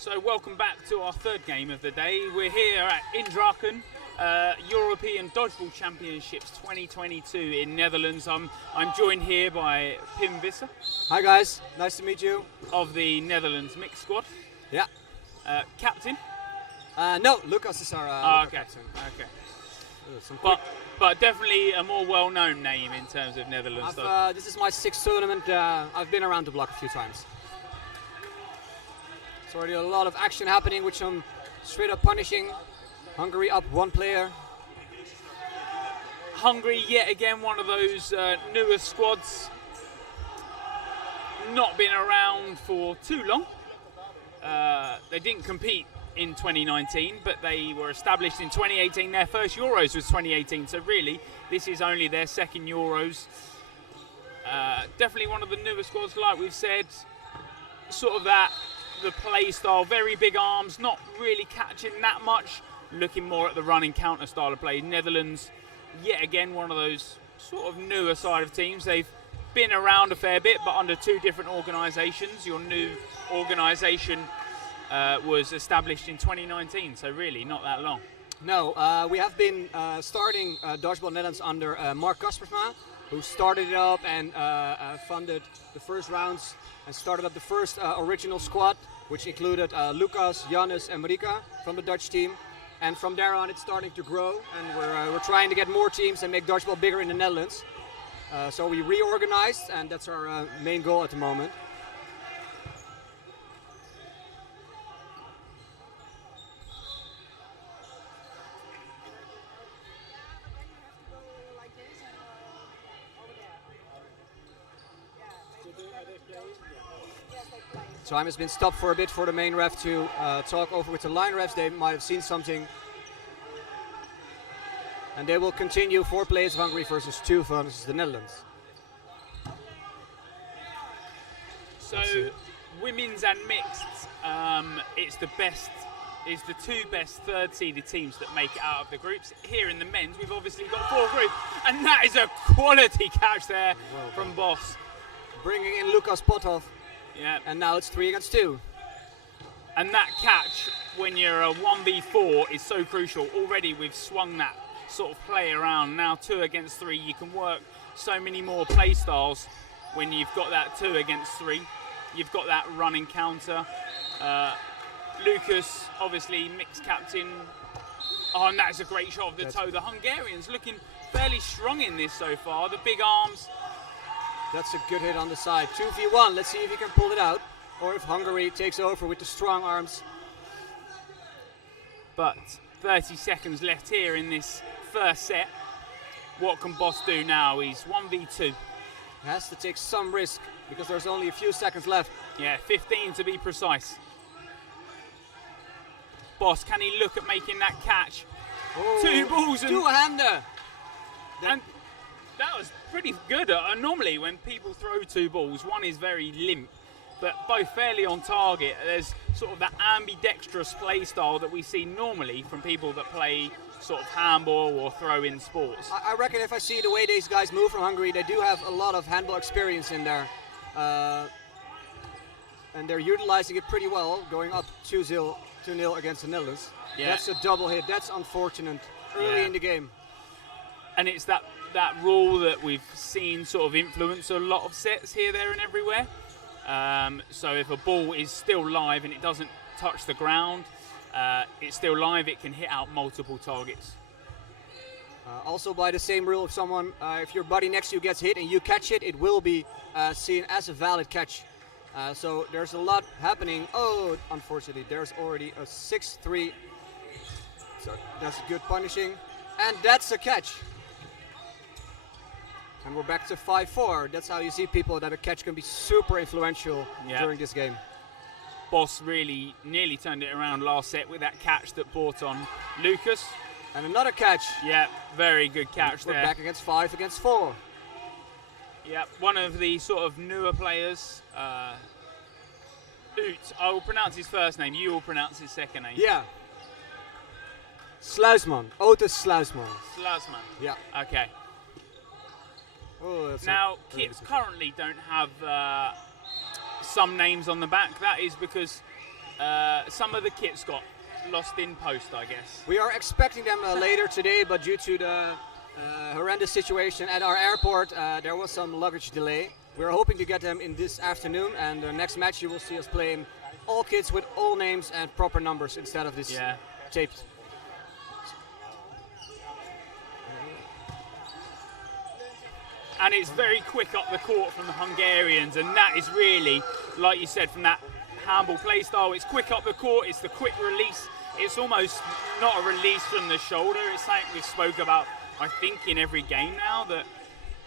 So welcome back to our third game of the day. We're here at Indraken, European Dodgeball Championships 2022 in Netherlands. I'm joined here by Pim Visser. Hi guys, nice to meet you. Of the Netherlands mixed squad. Yeah. Captain? No, Lucas is our okay. captain. Okay. But definitely a more well-known name in terms of Netherlands. This is my 6th tournament. I've been around the block a few times. There's already a lot of action happening with some straight-up punishing. Hungary up 1 player. Hungary, yet again, one of those newer squads. Not been around for too long. They didn't compete in 2019, but they were established in 2018. Their first Euros was 2018, so really, this is only their second Euros. Definitely one of the newer squads, like we've said. Sort of the play style, very big arms, not really catching that much. Looking more at the running counter style of play. Netherlands, yet again, one of those sort of newer side of teams. They've been around a fair bit, but under 2 different organisations. Your new organisation was established in 2019, so really not that long. No, we have been starting Dodgeball Netherlands under Mark Kaspersma, who started it up and funded the first rounds and started up the first original squad, which included Lucas, Jannes and Marika from the Dutch team. And from there on it's starting to grow, and we're trying to get more teams and make dodgeball bigger in the Netherlands. So we reorganized, and that's our main goal at the moment. Time has been stopped for a bit for the main ref to talk over with the line refs. They might have seen something. And they will continue 4 players of Hungary versus 2 versus the Netherlands. So women's and mixed, it's the 2 best third-seeded teams that make it out of the groups. Here in the men's, we've obviously got 4 groups, and that is a quality catch there from Boss. Bringing in Lukas Pothoff. Yeah. And now it's 3 against 2. And that catch, when you're a 1v4, is so crucial. Already we've swung that sort of play around. Now 2 against 3, you can work so many more play styles when you've got that 2 against 3. You've got that running counter. Lucas, obviously mixed captain. Oh, and that's a great shot of the toe. The Hungarians looking fairly strong in this so far. The big arms. That's a good hit on the side. 2v1, let's see if he can pull it out, or if Hungary takes over with the strong arms. But 30 seconds left here in this first set. What can Boss do now? He's 1v2. Has to take some risk, because there's only a few seconds left. Yeah, 15 to be precise. Boss, can he look at making that catch? Oh, 2 balls and... 2-hander! And that was pretty good. Normally when people throw 2 balls, one is very limp, but both fairly on target. There's sort of that ambidextrous play style that we see normally from people that play sort of handball or throw-in sports. I reckon if I see the way these guys move from Hungary, they do have a lot of handball experience in there. And they're utilizing it pretty well, going up 2-0 against the Netherlands. Yeah. That's a double hit. That's unfortunate early in the game. And it's that rule that we've seen sort of influence a lot of sets here, there and everywhere. So if a ball is still live and it doesn't touch the ground, it's still live, it can hit out multiple targets. Also by the same rule, if your buddy next to you gets hit and you catch it, it will be seen as a valid catch. So there's a lot happening. Oh, unfortunately, there's already a 6-3. So that's good punishing. And that's a catch. And we're back to 5-4. That's how you see people that a catch can be super influential during this game. Boss really nearly turned it around last set with that catch that brought on Lucas. And another catch. Yeah, very good catch there. We're back against 5 against 4. Yeah, one of the sort of newer players. Oot, I will pronounce his first name. You will pronounce his second name. Yeah. Sluisman. Otis Sluisman. Sluisman. Yeah. Okay. Oh, now, kits currently don't have some names on the back. That is because Some of the kits got lost in post, I guess. We are expecting them later today, but due to the horrendous situation at our airport, there was some luggage delay. We're hoping to get them in this afternoon, and the next match you will see us playing all kits with all names and proper numbers instead of this taped. And it's very quick up the court from the Hungarians, and that is really, like you said, from that handball play style, it's quick up the court, it's the quick release. It's almost not a release from the shoulder. It's something we've spoke about, I think, in every game now, that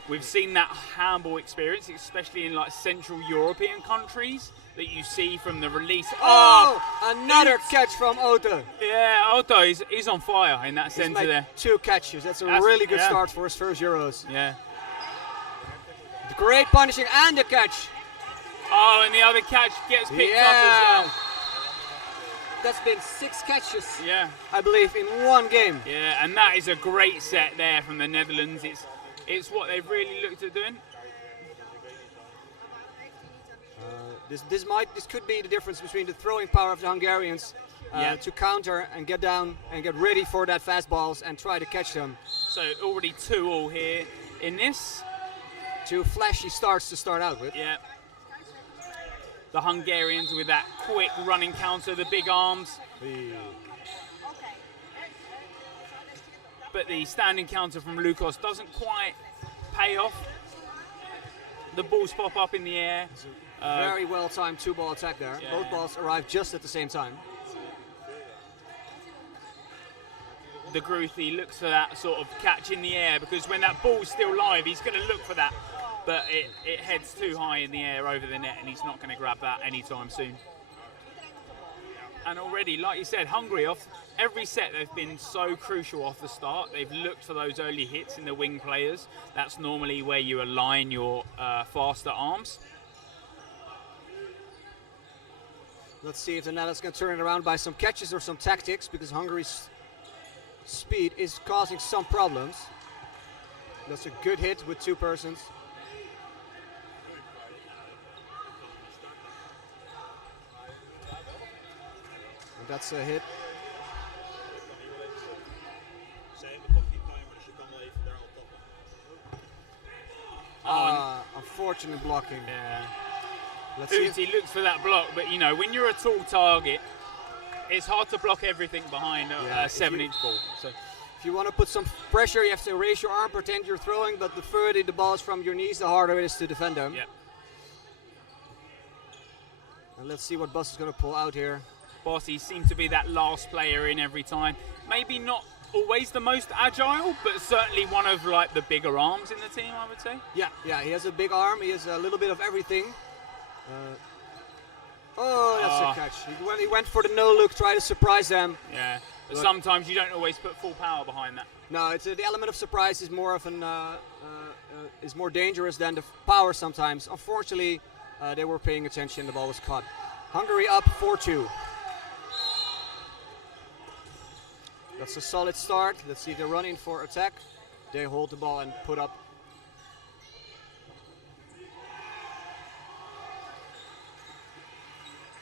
we've seen that handball experience, especially in like Central European countries, that you see from the release. Oh, another catch from Otto. Yeah, Otto is on fire in that centre there. 2 catches. That's really good start for his first Euros. Yeah. Great punishing and the catch. Oh, and the other catch gets picked up as well. That's been 6 catches, yeah, I believe, in one game. Yeah, and that is a great set there from the Netherlands. It's what they've really looked at doing. This could be the difference between the throwing power of the Hungarians to counter and get down and get ready for that fast balls and try to catch them. So already 2-2 here in this. 2 flashy starts to start out with. Yeah. The Hungarians with that quick running counter, the big arms. But the standing counter from Lukos doesn't quite pay off. The balls pop up in the air. Very well timed 2-ball attack there. Yeah. Both balls arrive just at the same time. The Gruthi looks for that sort of catch in the air, because when that ball's still live, he's going to look for that. But it heads too high in the air over the net, and he's not going to grab that anytime soon. And already, like you said, Hungary off every set, they've been so crucial off the start. They've looked for those early hits in the wing players. That's normally where you align your faster arms. Let's see if the Netherlands can turn it around by some catches or some tactics, because Hungary's speed is causing some problems. That's a good hit with 2 persons. And that's a hit. Unfortunate blocking. Yeah. Let's see. Uzi looks for that block, but you know, when you're a tall target, it's hard to block everything behind a 7-inch ball. So if you want to put some pressure, you have to raise your arm, pretend you're throwing, but the further the ball is from your knees, the harder it is to defend them. Yep. And let's see what Bus is going to pull out here. Bossy seems to be that last player in every time. Maybe not always the most agile, but certainly one of like the bigger arms in the team, I would say. Yeah, he has a big arm. He has a little bit of everything. That's a catch. He went for the no look, try to surprise them. Yeah, but sometimes you don't always put full power behind that. No, it's the element of surprise is more of an is more dangerous than the power sometimes. Unfortunately, they were paying attention. The ball was caught. Hungary up 4-2. That's a solid start. Let's see if they run in for attack. They hold the ball and put up.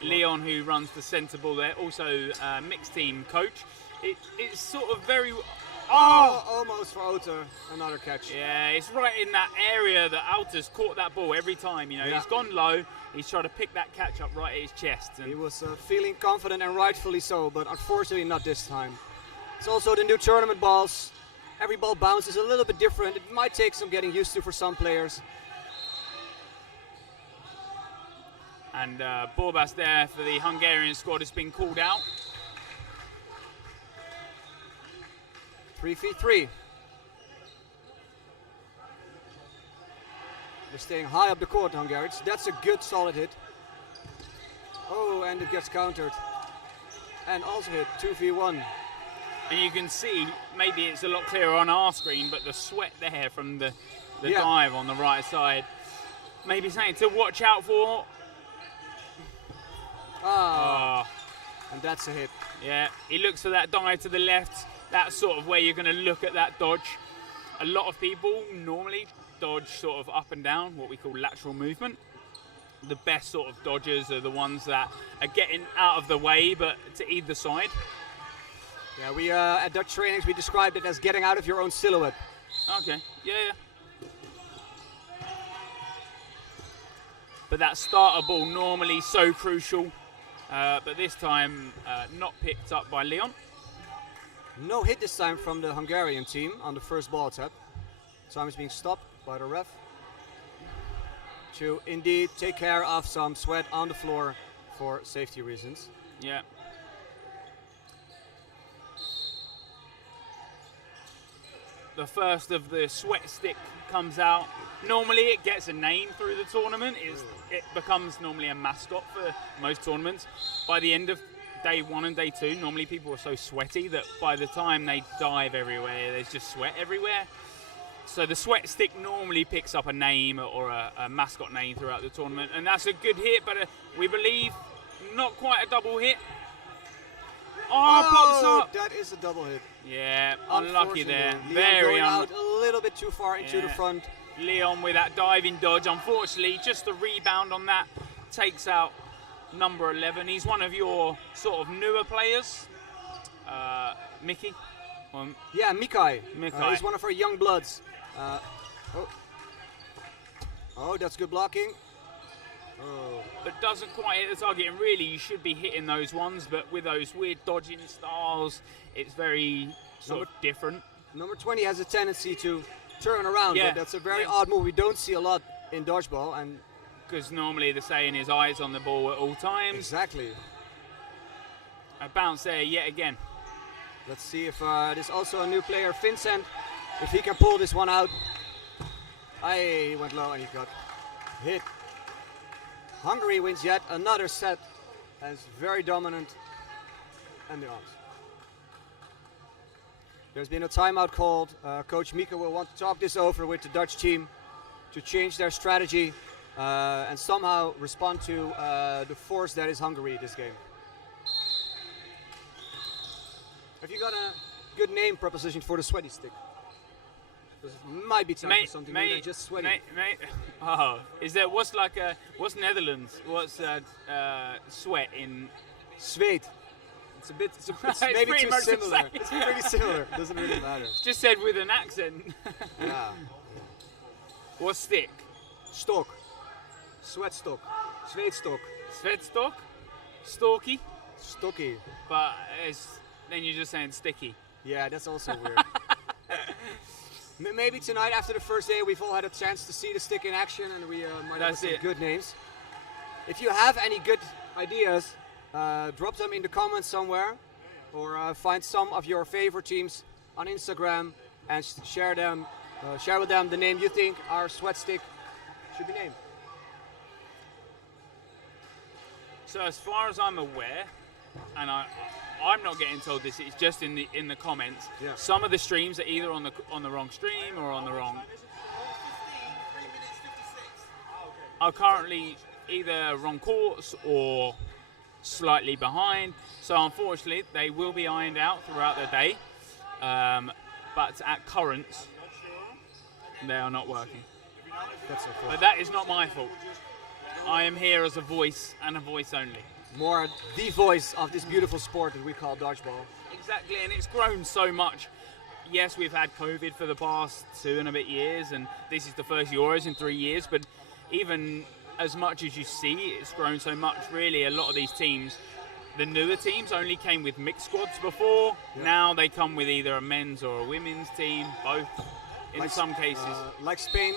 Leon, who runs the centre ball there, also mixed team coach. It's sort of very... Almost for Otto. Another catch. Yeah, it's right in that area that Alta's caught that ball every time. You know, he's gone low. He's trying to pick that catch up right at his chest. And he was feeling confident, and rightfully so, but unfortunately not this time. It's also the new tournament balls. Every ball bounces a little bit different. It might take some getting used to for some players. And Borbas there for the Hungarian squad has been called out. 3v3. They're staying high up the court, the Hungarians. That's a good solid hit. Oh, and it gets countered. And also hit, 2v1. And you can see, maybe it's a lot clearer on our screen, but the sweat there from the dive on the right side. Maybe something to watch out for. And that's a hit. Yeah, he looks for that dive to the left. That's sort of where you're going to look at that dodge. A lot of people normally dodge sort of up and down, what we call lateral movement. the best sort of dodgers are the ones that are getting out of the way, but to either side. Yeah, we at Dutch trainings we described it as getting out of your own silhouette. Okay, yeah. But that starter ball normally so crucial, but this time not picked up by Leon. No hit this time from the Hungarian team on the first ball tap. Time is being stopped by the ref to indeed take care of some sweat on the floor for safety reasons. Yeah. The first of the sweat stick comes out. Normally it gets a name through the tournament. It becomes normally a mascot for most tournaments. By the end of day 1 and day 2, normally people are so sweaty that by the time they dive everywhere, there's just sweat everywhere. So the sweat stick normally picks up a name or a mascot name throughout the tournament, and that's a good hit, but we believe not quite a double hit. Oh, pops up! That is a double hit. Yeah, unlucky there. Leon Very going unlucky. out a little bit too far into the front. Leon with that diving dodge. Unfortunately, just the rebound on that takes out number 11. He's one of your sort of newer players, Mickey. Yeah, Mikai. He's one of our young bloods. Oh, that's good blocking. Oh. But doesn't quite hit the target, and really you should be hitting those ones, but with those weird dodging styles, it's very sort of different. Number 20 has a tendency to turn around, yeah. But that's a very odd move. We don't see a lot in dodgeball, and because normally the saying is eyes on the ball at all times. Exactly. A bounce there yet again. Let's see if there's also a new player, Vincent, if he can pull this one out. He went low and he got hit. Hungary wins yet another set and is very dominant in the arms. There's been a timeout called. Coach Mika will want to talk this over with the Dutch team to change their strategy and somehow respond to the force that is Hungary this game. Have you got a good name proposition for the sweaty stick? Because it might be time for something more than just sweaty. Oh, is there what's Netherlands? What's sweat in? Zweet. It's maybe too similar. It's pretty similar. It doesn't really matter. It's just said with an accent. Yeah. What's stick? Stok. Sweatstok. Zweetstok. Sweatstok? Stalky? Stocky. But then you're just saying sticky. Yeah, that's also weird. Maybe tonight after the first day we've all had a chance to see the stick in action and we might have some good names. If you have any good ideas, drop them in the comments somewhere or find some of your favorite teams on Instagram and share with them the name you think our sweat stick should be named. So as far as I'm aware, and I'm not getting told this, it's just in the comments. Yeah. Some of the streams are either on the wrong stream or on the wrong. Are currently either wrong courts or slightly behind. So unfortunately, they will be ironed out throughout the day. But at current, they are not working. That's so cool. But that is not my fault. I am here as a voice and a voice only. More the voice of this beautiful sport that we call dodgeball. Exactly, and it's grown so much. Yes, we've had COVID for the past 2 and a bit years, and this is the first Euros in 3 years, but even as much as you see, it's grown so much. Really, a lot of these teams, the newer teams, only came with mixed squads before. Yeah. Now they come with either a men's or a women's team, both in some cases. Like Spain,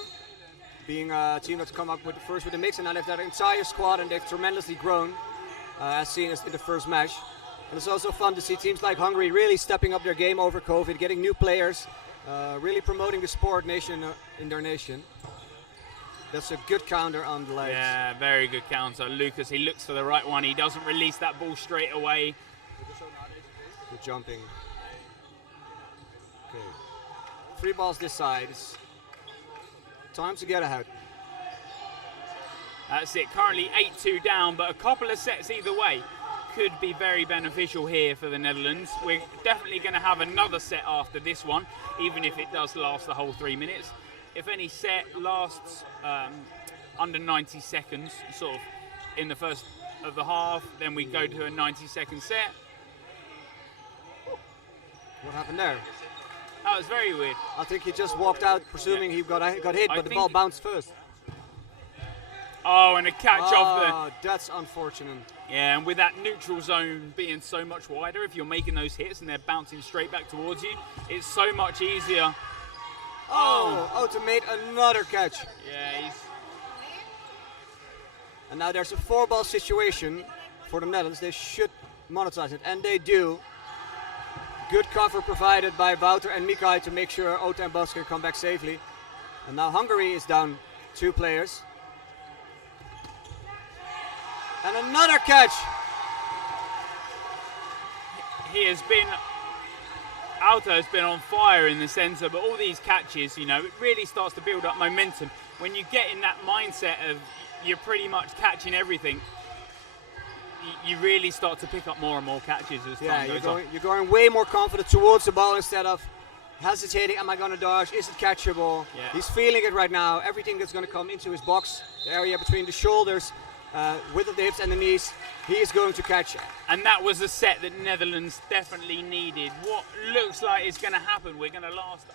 being a team that's come up with the mix, and now they've got an entire squad, and they've tremendously grown. As seen as in the first match. And it's also fun to see teams like Hungary really stepping up their game over COVID, getting new players, really promoting the sport in their nation. That's a good counter on the legs. Yeah, very good counter. Lucas, he looks for the right one. He doesn't release that ball straight away. Good jumping. Okay. 3 balls this side. It's time to get ahead. That's it, currently 8-2 down, but a couple of sets either way could be very beneficial here for the Netherlands. We're definitely going to have another set after this one, even if it does last the whole 3 minutes. If any set lasts under 90 seconds, sort of in the first of the half. Then we go to a 90-second set. What happened there? That was very weird. I think he just walked out, presuming he got hit, but the ball bounced first. Oh, and a catch off the... Oh, that's unfortunate. Yeah, and with that neutral zone being so much wider, if you're making those hits and they're bouncing straight back towards you, it's so much easier. Oh, to made another catch. Yeah, And now there's a 4-ball situation for the Netherlands. They should monetize it, and they do. Good cover provided by Wouter and Mikai to make sure Ota and Bas can come back safely. And now Hungary is down 2 players. And another catch. He has been... Ota has been on fire in the centre, but all these catches, you know, it really starts to build up momentum. When you get in that mindset of you're pretty much catching everything, you really start to pick up more and more catches as time goes on. You're going way more confident towards the ball instead of hesitating. Am I going to dodge? Is it catchable? Yeah. He's feeling it right now. Everything that's going to come into his box, the area between the shoulders, width of the hips and the knees, he is going to catch. And that was a set that Netherlands definitely needed. What looks like is going to happen, we're going to last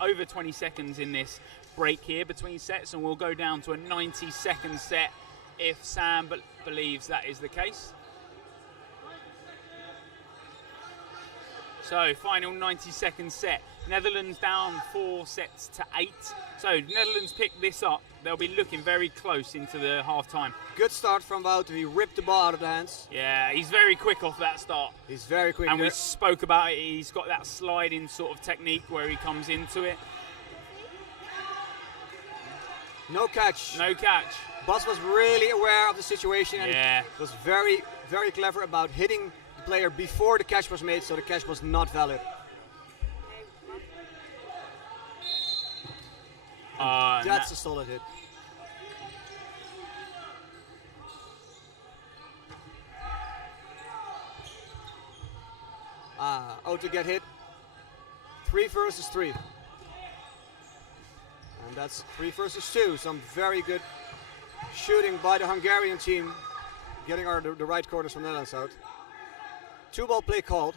over 20 seconds in this break here between sets, and we'll go down to a 90-second set if Sam believes that is the case. So, final 90-second set. Netherlands down 4 sets to 8. So, Netherlands pick this up. They'll be looking very close into the half-time. Good start from Wouter. He ripped the ball out of the hands. Yeah, he's very quick off that start. He's very quick. And we spoke about it. He's got that sliding sort of technique where he comes into it. No catch. No catch. Bas was really aware of the situation and was very, very clever about hitting the player before the catch was made, so the catch was not valid. That's a solid hit. To get hit. 3 versus 3. And that's 3 versus 2. Some very good shooting by the Hungarian team, getting the right corners from Netherlands out. 2-ball play called.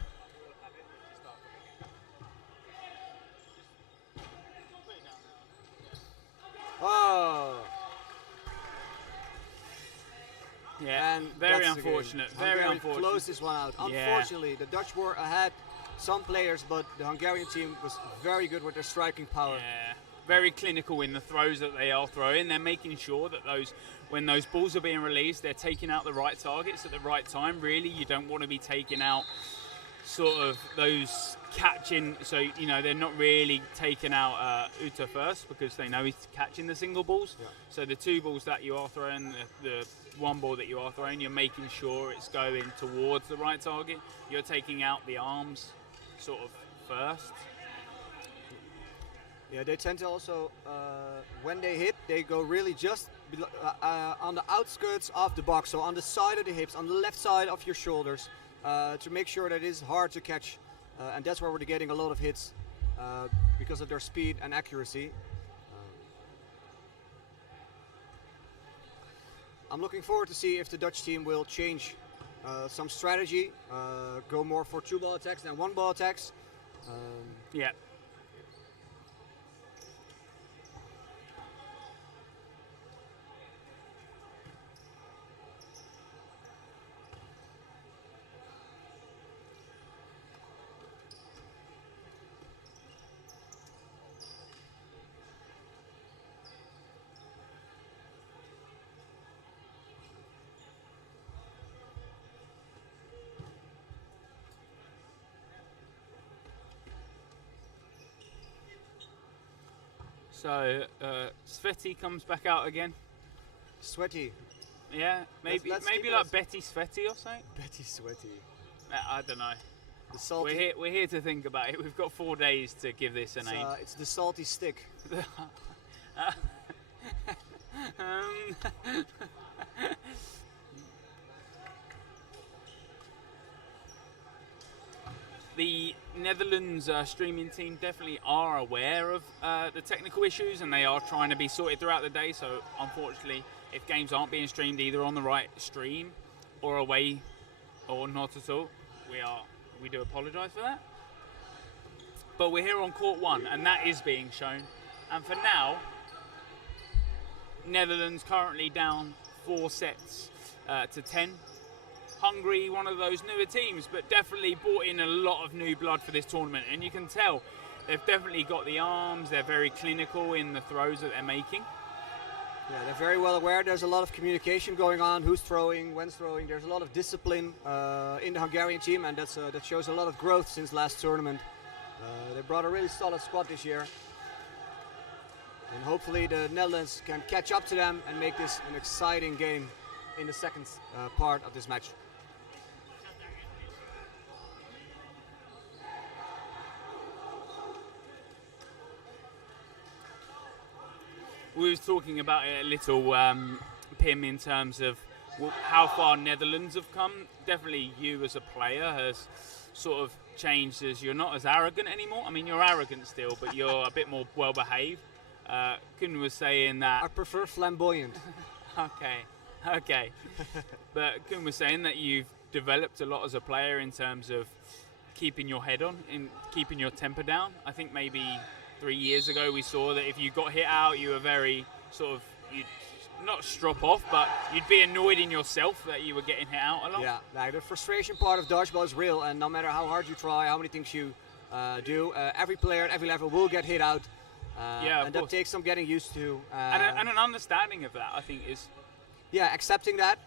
Oh. Yeah, and very unfortunate. Very unfortunate. Closed this one out. Unfortunately, the Dutch were ahead some players, but the Hungarian team was very good with their striking power. Yeah, very clinical in the throws that they are throwing. They're making sure that when those balls are being released, they're taking out the right targets at the right time. Really, you don't want to be taking out sort of those catching, so you know they're not really taking out Uta first because they know he's catching the single balls. Yeah. So the 2 balls that you are throwing, the 1 ball that you are throwing, you're making sure it's going towards the right target. You're taking out the arms sort of first. Yeah, they tend to also, when they hit, they go really just on the outskirts of the box, so on the side of the hips, on the left side of your shoulders, to make sure that it is hard to catch. And that's where we're getting a lot of hits because of their speed and accuracy. I'm looking forward to see if the Dutch team will change some strategy, go more for 2-ball attacks than 1-ball attacks. Yeah. So Sveti comes back out again. Sweaty. Yeah, maybe like Betty Sveti or something. Betty Sweaty. I don't know. The salty. We're here to think about it. We've got 4 days to give this a name. It's the salty stick. The Netherlands streaming team definitely are aware of the technical issues, and they are trying to be sorted throughout the day. So unfortunately, if games aren't being streamed either on the right stream or away or not at all, we do apologise for that. But we're here on court 1, and that is being shown. And for now, Netherlands currently down 4 sets to 10. Hungary, one of those newer teams, but definitely brought in a lot of new blood for this tournament. And you can tell they've definitely got the arms. They're very clinical in the throws that they're making. Yeah, they're very well aware. There's a lot of communication going on. Who's throwing, when's throwing. There's a lot of discipline in the Hungarian team, and that shows a lot of growth since last tournament. They brought a really solid squad this year. And hopefully the Netherlands can catch up to them and make this an exciting game in the second part of this match. We was talking about it a little, Pim, in terms of how far Netherlands have come. Definitely you as a player has sort of changed, as you're not as arrogant anymore. I mean, you're arrogant still, but you're a bit more well-behaved. Kun was saying that... I prefer flamboyant. Okay. But Kun was saying that you've developed a lot as a player in terms of keeping your head on and keeping your temper down. I think maybe 3 years ago we saw that if you got hit out, you were very sort of, you'd not strop off, but you'd be annoyed in yourself that you were getting hit out a lot. Yeah, like the frustration part of dodgeball is real, and no matter how hard you try, how many things you do, every player at every level will get hit out. And that takes some getting used to. And an understanding of that, I think, is... Yeah, accepting that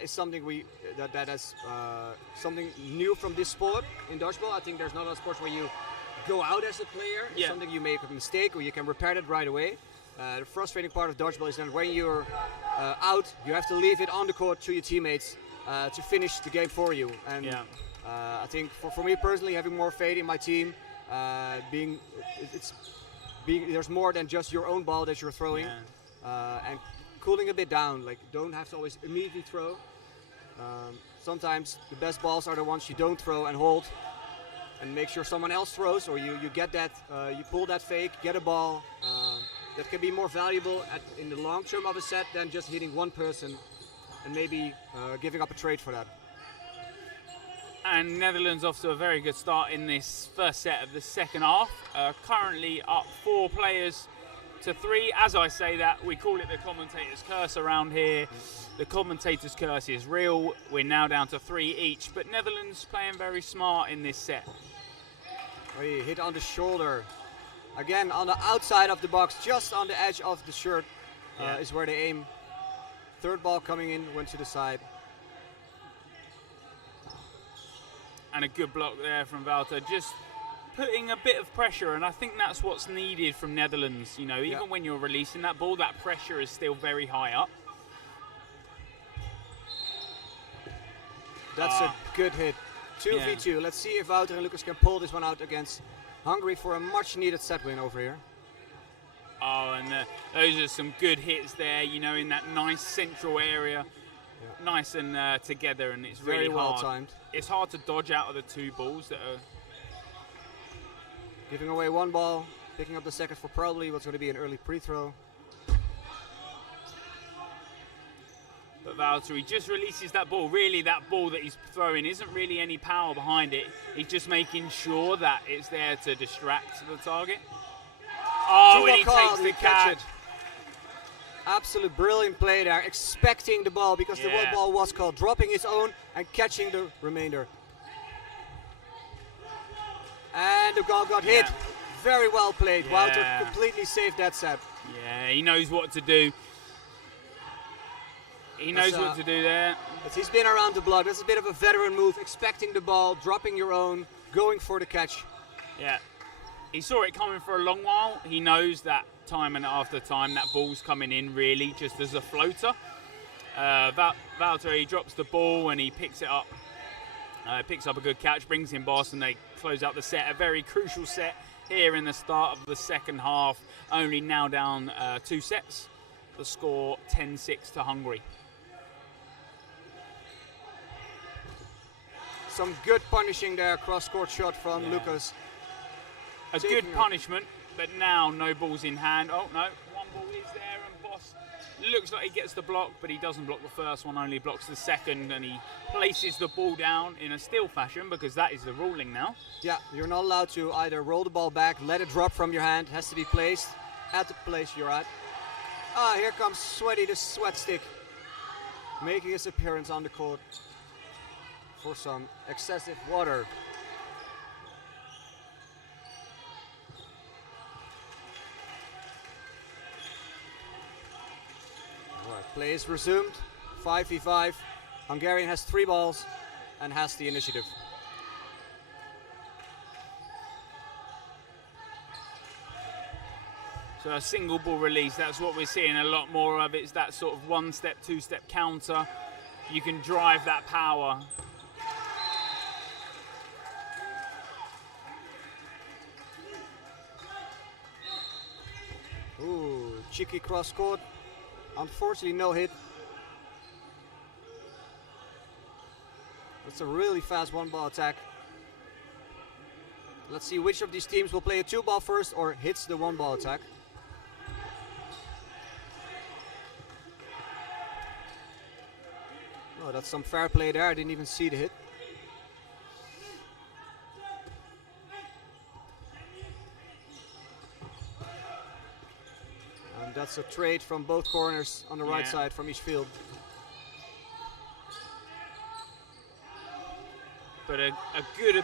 is something that is something new from this sport in dodgeball. I think there's not a sport where you go out as a player. It's something you make a mistake or you can repair it right away. The frustrating part of dodgeball is that when you're out, you have to leave it on the court to your teammates to finish the game for you. And I think for me personally, having more faith in my team, there's more than just your own ball that you're throwing, and cooling a bit down. Like, don't have to always immediately throw. Sometimes the best balls are the ones you don't throw and hold, and make sure someone else throws, or you get that, you pull that fake, get a ball. That can be more valuable in the long term of a set than just hitting one person and maybe giving up a trade for that. And Netherlands off to a very good start in this first set of the second half. Currently up 4 players to 3. As I say that, we call it the commentator's curse around here. The commentator's curse is real. We're now down to 3 each, but Netherlands playing very smart in this set. We hit on the shoulder. Again, on the outside of the box, just on the edge of the shirt is where they aim. Third ball coming in, went to the side. And a good block there from Wouter, just putting a bit of pressure, and I think that's what's needed from Netherlands. You know, even when you're releasing that ball, that pressure is still very high up. That's a good hit. 2v2. Let's see if Wouter and Lucas can pull this one out against Hungary for a much needed set win over here. Oh, and those are some good hits there, you know, in that nice central area. Nice and together, and it's really very well hard. timed. It's hard to dodge out of the 2 balls that are... Giving away 1 ball, picking up the second for probably what's going to be an early pre-throw. But Valtteri just releases that ball. Really, that ball that he's throwing isn't really any power behind it. He's just making sure that it's there to distract the target. Oh, and he takes the catch. Absolute brilliant play there, expecting the ball because the one ball was called, dropping his own and catching the remainder. And the ball got hit. Very well played. Wouter completely saved that set. Yeah, he knows what to do. He knows what to do there. He's been around the block. That's a bit of a veteran move, expecting the ball, dropping your own, going for the catch. Yeah. He saw it coming for a long while. He knows that time and after time that ball's coming in really just as a floater. Valtteri drops the ball and he picks it up. Picks up a good catch, brings in boss, and they close out the set. A very crucial set here in the start of the second half. Only now down 2 sets. The score 10-6 to Hungary. Some good punishing there, cross-court shot from Yeah. Lucas. A Taking good up. punishment, but now no balls in hand. Oh no, one ball is there, and Boss looks like he gets the block, but he doesn't block the first one, only blocks the second, and he places the ball down in a still fashion because that is the ruling now. Yeah, you're not allowed to either roll the ball back, let it drop from your hand. Has to be placed at the place you're at. Ah, here comes Sweaty the Sweat Stick, making his appearance on the court for some excessive water. Alright, play is resumed. 5v5. Hungarian has 3 balls and has the initiative. So a single ball release, that's what we're seeing a lot more of. It's that sort of one-step, two-step counter. You can drive that power. Ooh, cheeky cross court. Unfortunately, no hit. That's a really fast one-ball attack. Let's see which of these teams will play a 2-ball first or hits the 1-ball attack. Oh, that's some fair play there. I didn't even see the hit. And that's a trade from both corners on the right Yeah. side from each field. But a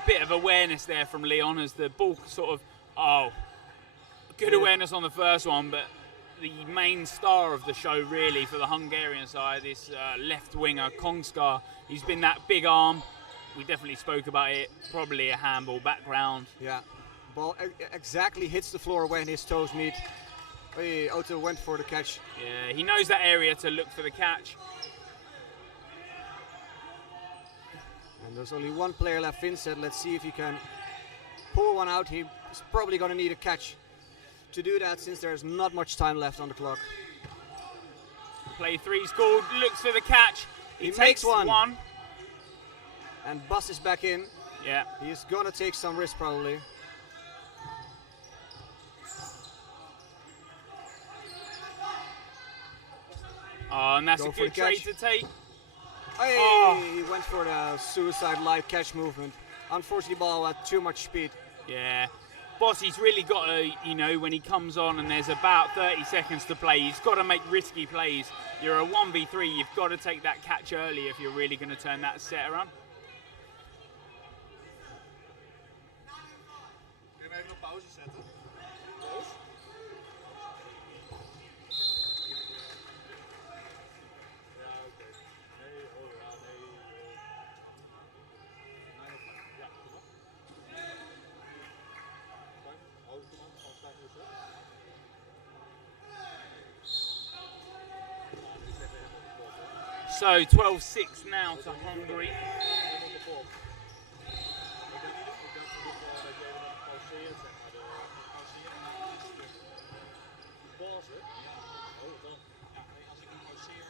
bit of awareness there from Leon as the ball sort of, good Yeah. awareness on the first one, but the main star of the show really for the Hungarian side, this left winger, Kongskar, he's been that big arm. We definitely spoke about it, probably a handball background. Yeah, ball exactly hits the floor when his toes meet. Hey, Otto went for the catch. Yeah, he knows that area to look for the catch. And there's only one player left, Vincent. Let's see if he can pull one out. He's probably going to need a catch to do that since there's not much time left on the clock. Play 3's called, looks for the catch. He He takes makes one. one. And Bus is back in. Yeah, He's going to take some risk probably. oh, and that's Go a for good the trade catch. to take. Hey, Oh. he went for the suicide live catch movement. Unfortunately, ball had too much speed. Yeah. Bossy's really got to, when he comes on and there's about 30 seconds to play, he's got to make risky plays. You're a 1v3, you've got to take that catch early if you're really going to turn that set around. Kun je even op pauze zetten? Ja, oké. Nee, oh ja, nee. Ja, kom op. Oh, kom op. Als daar is, hè? So 12-6 now to Hungary. Helemaal kapot. Ik dacht in ieder geval dat je even pauzeert, zeg maar. Pauze? Oh, dan. Ja, nee, als ik hem pauzeer,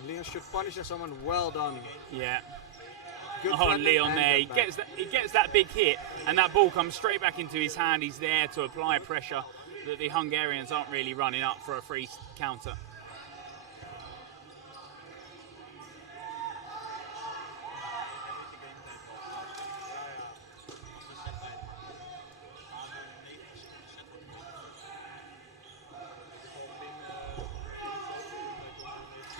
dan... Leon should punish someone. Well done. Yeah. Good Oh, friendly Leon and there. good back. He gets that big hit, and that ball comes straight back into his hand. He's there to apply pressure that the Hungarians aren't really running up for a free counter.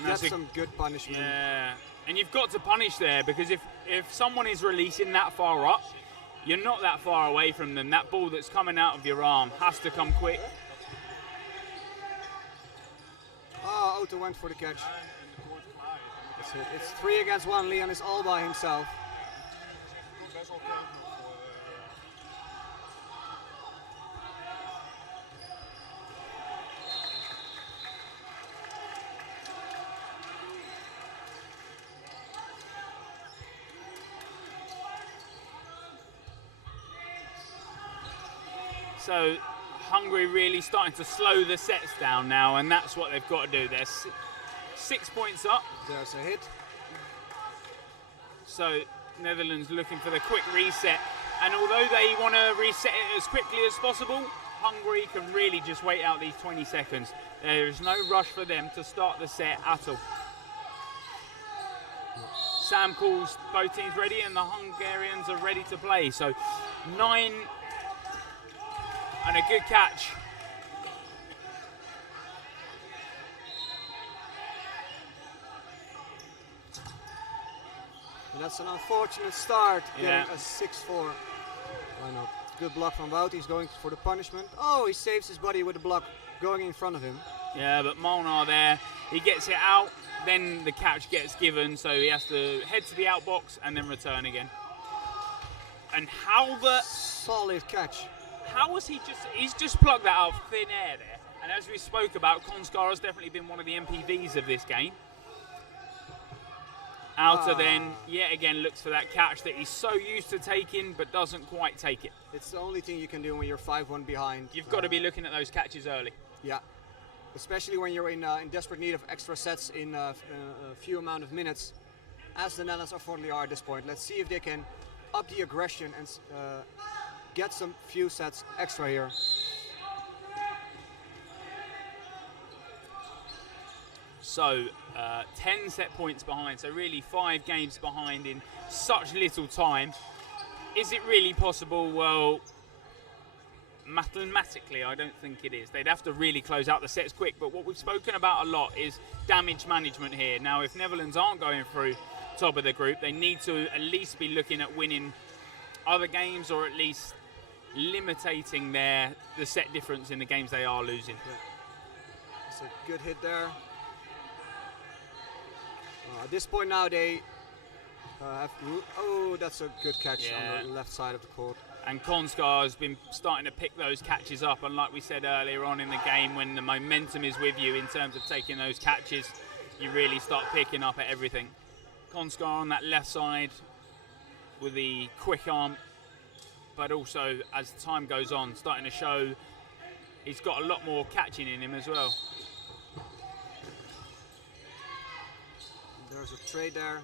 That's That's a- some good punishment. Yeah, and you've got to punish there because if someone is releasing that far up, you're not that far away from them. That ball that's coming out of your arm has to come quick. Oh, Otto went for the catch. That's it. It's 3 against 1. Leon is all by himself. Best wel kant nog voor... So Hungary really starting to slow the sets down now, and that's what they've got to do. They're 6 points up. There's a hit. So Netherlands looking for the quick reset. And although they want to reset it as quickly as possible, Hungary can really just wait out these 20 seconds. There is no rush for them to start the set at all. Sam calls both teams ready and the Hungarians are ready to play. So 9 and a good catch. And that's an unfortunate start, getting Yeah. a 6-4 lineup. Good block from Wout, he's going for the punishment. Oh, he saves his buddy with the block going in front of him. Yeah, but Molnar there, he gets it out, then the catch gets given, so he has to head to the outbox and then return again. And how Solid catch. was he's just plucked that out of thin air there. And as we spoke about, Konskar has definitely been one of the MPVs of this game. Outer then, yet again, looks for that catch that he's so used to taking, but doesn't quite take it. It's the only thing you can do when you're 5-1 behind. You've got to be looking at those catches early. Yeah, especially when you're in desperate need of extra sets in a few amount of minutes, as the Netherlands unfortunately are at this point. Let's see if they can up the aggression and get some few sets extra here. So 10 set points behind, so really 5 games behind in such little time. Is it really possible? Well, mathematically, I don't think it is. They'd have to really close out the sets quick, but what we've spoken about a lot is damage management here. Now, if Netherlands aren't going through top of the group, they need to at least be looking at winning other games, or at least limiting the set difference in the games they are losing. It's a good hit there. At this point now they have... Oh, that's a good catch on the left side of the court. And Konskar has been starting to pick those catches up, and like we said earlier on in the game, when the momentum is with you in terms of taking those catches, you really start picking up at everything. Konskar on that left side with the quick arm, but also as time goes on, starting to show he's got a lot more catching in him as well. There's a trade there.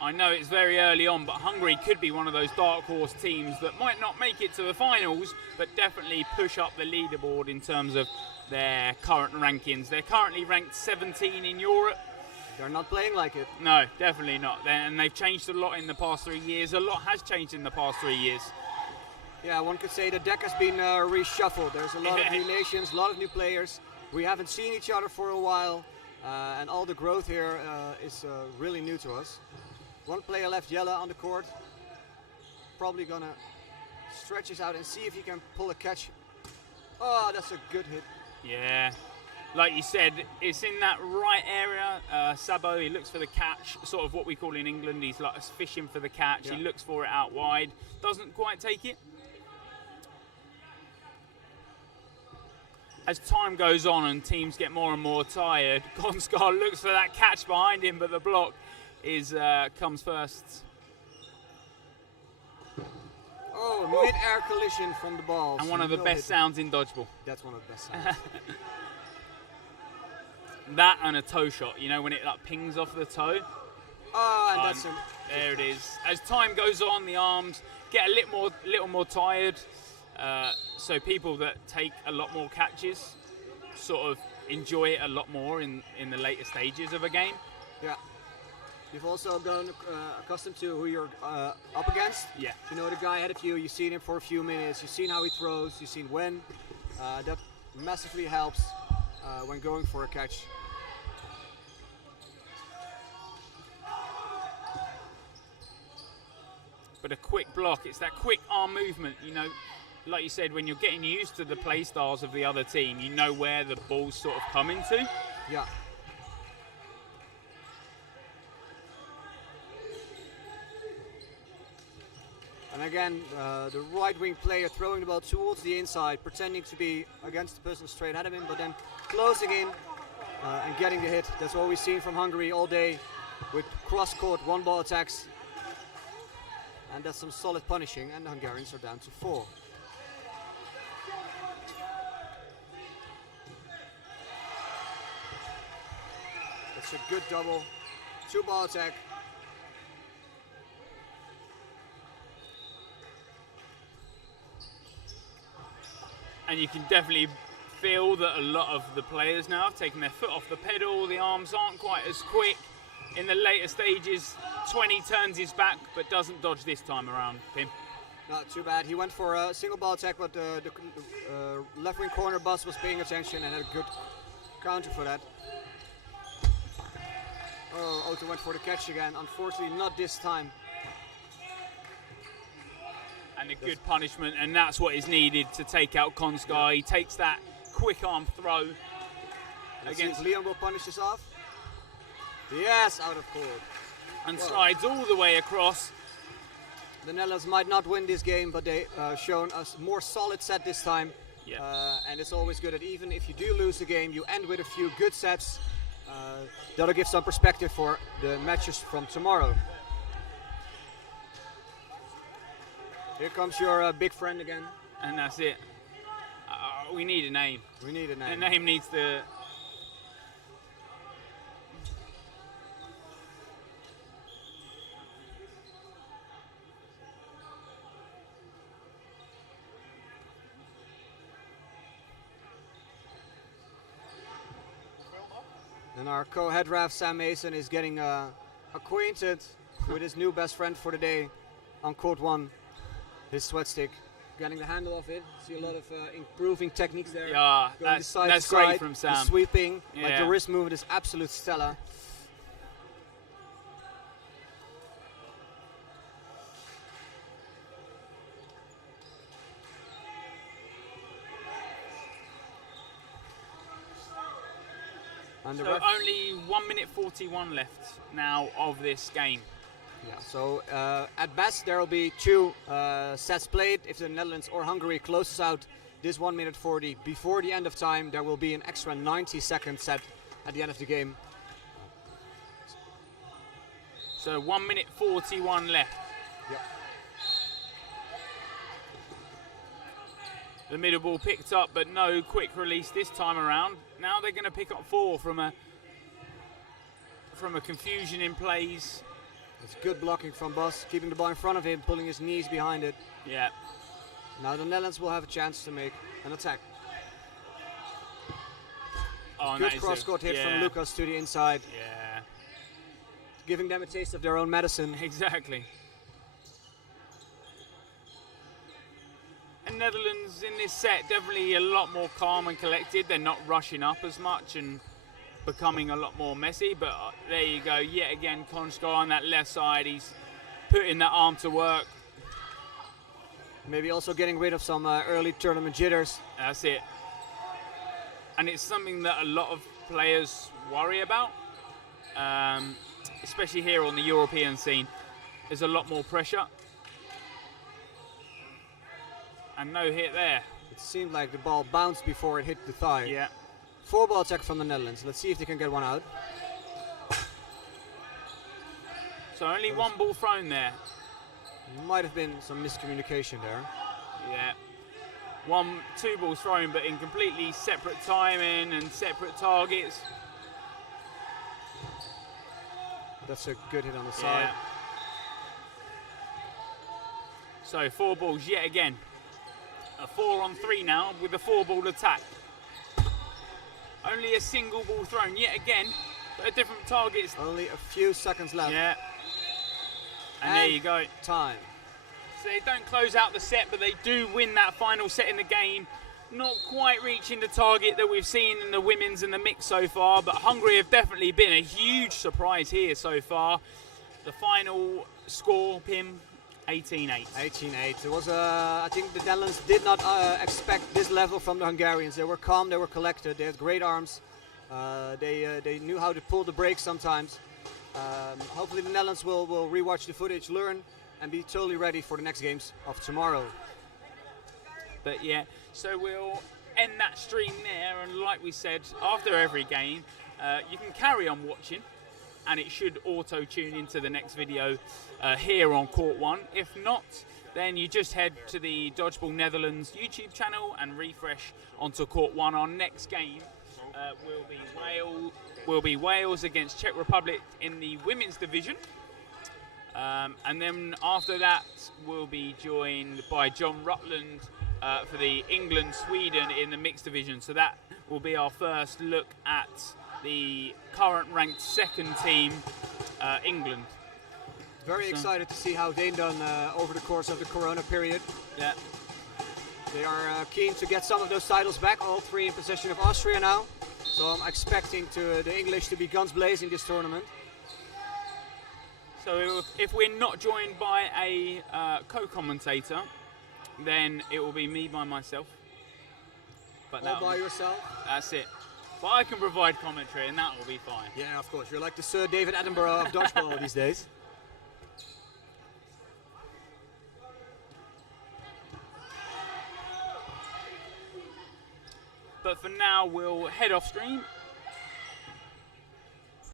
I know it's very early on, but Hungary could be one of those dark horse teams that might not make it to the finals, but definitely push up the leaderboard in terms of their current rankings. They're currently ranked 17 in Europe. They're not playing like it. No, definitely not. And they've changed a lot in the past 3 years. A lot has changed in the past 3 years. Yeah, one could say the deck has been reshuffled. There's a lot of new nations, a lot of new players. We haven't seen each other for a while, and all the growth here is really new to us. One player left, Jelle, on the court. Probably gonna stretch this out and see if he can pull a catch. Oh, that's a good hit. Yeah, like you said, it's in that right area. Sabo, he looks for the catch, sort of what we call in England, he's like fishing for the catch. Yeah. He looks for it out wide, doesn't quite take it. As time goes on and teams get more and more tired, Konskar looks for that catch behind him, but the block comes first. Oh, mid-air collision from the ball. And one of the best sounds in dodgeball. That's one of the best sounds. That and a toe shot, you know, when it like pings off the toe. Oh, and that's him. There it is. As time goes on, the arms get a little more tired. So people that take a lot more catches sort of enjoy it a lot more in the later stages of a game. Yeah. You've also grown accustomed to who you're up against. Yeah. You know the guy ahead of you, you've seen him for a few minutes, you've seen how he throws, you've seen when. That massively helps when going for a catch. But a quick block, it's that quick arm movement, you know, like you said, when you're getting used to the play styles of the other team, you know where the ball's sort of coming to. Yeah. And again, the right wing player throwing the ball towards the inside, pretending to be against the person straight ahead of him, but then closing in and getting the hit. That's what we've seen from Hungary all day with cross-court one-ball attacks. And that's some solid punishing, and the Hungarians are down to 4. That's a good double. 2-ball attack. And you can definitely feel that a lot of the players now have taken their foot off the pedal. The arms aren't quite as quick. In the later stages, 20 turns his back, but doesn't dodge this time around, Pim. Not too bad. He went for a single ball attack, but the left wing corner Bas was paying attention and had a good counter for that. Oh, Otto went for the catch again. Unfortunately, not this time. And a good punishment, and that's what is needed to take out Konska. He takes that quick arm throw. Let's see if Leon will punish this off. Yes, out of court. And slides all the way across. The Netherlands might not win this game, but they shown us more solid set this time. Yeah. And it's always good that even if you do lose the game, you end with a few good sets. That'll give some perspective for the matches from tomorrow. Here comes your big friend again. And that's it. We need a name. We need a name. The name needs to... And our co-head ref Sam Mason is getting acquainted with his new best friend for the day on court 1, his sweat stick. Getting the handle of it. See a lot of improving techniques there. Yeah, Going that's side to great side, from Sam. the sweeping, like Yeah. the wrist movement is absolute stellar. And the So ref, only 1 minute 41 left now of this game. yeah, so at best there will be 2 sets played. If the Netherlands or Hungary closes out this 1 minute 40 before the end of time, there will be an extra 90-second set at the end of the game. So 1 minute 41 left. Yep. The middle ball picked up, but no quick release this time around. Now they're going to pick up 4 from a confusion in plays. It's good blocking from Bas, keeping the ball in front of him, pulling his knees behind it. Yeah. Now the Netherlands will have a chance to make an attack. Oh, Good cross-court hit from Lucas to the inside, Yeah, giving them a taste of their own medicine. exactly. And Netherlands in this set definitely a lot more calm and collected. They're not rushing up as much and becoming a lot more messy. But there you go, yet again, Konska on that left side. He's putting that arm to work. Maybe also getting rid of some early tournament jitters. That's it. And it's something that a lot of players worry about, especially here on the European scene. There's a lot more pressure. And no hit there. It seemed like the ball bounced before it hit the thigh. Yeah. 4-ball attack from the Netherlands. Let's see if they can get one out. So only 1 ball thrown there. Might have been some miscommunication there. Yeah. 2 balls thrown, but in completely separate timing and separate targets. That's a good hit on the side. Yeah. So 4 balls yet again. A 4-on-3 now with a 4-ball attack. Only a single ball thrown yet again, but at different targets. Only a few seconds left. Yeah. And there you go. Time. So they don't close out the set, but they do win that final set in the game. Not quite reaching the target that we've seen in the women's and the mix so far, but Hungary have definitely been a huge surprise here so far. The final score, Pim, 18-8. 18-8. It was I think the Netherlands did not expect this level from the Hungarians. They were calm, they were collected, they had great arms. They knew how to pull the brakes sometimes. Hopefully the Netherlands will rewatch the footage, learn, and be totally ready for the next games of tomorrow. But yeah, so we'll end that stream there, and like we said, after every game, you can carry on watching, and it should auto-tune into the next video here on Court 1. If not, then you just head to the Dodgeball Netherlands YouTube channel and refresh onto Court 1. Our next game will be Wales against Czech Republic in the women's division. And then after that, we'll be joined by John Rutland for the England-Sweden in the mixed division. So that will be our first look at the current ranked second team, England. Very excited to see how they've done over the course of the Corona period. Yeah. They are keen to get some of those titles back, all three in possession of Austria now. So I'm expecting the English to be guns blazing this tournament. So if we're not joined by a co-commentator, then it will be me by myself. But All by yourself? That's it. But I can provide commentary and that will be fine. Yeah, of course. You're like the Sir David Attenborough of dodgeball these days. But for now, we'll head off stream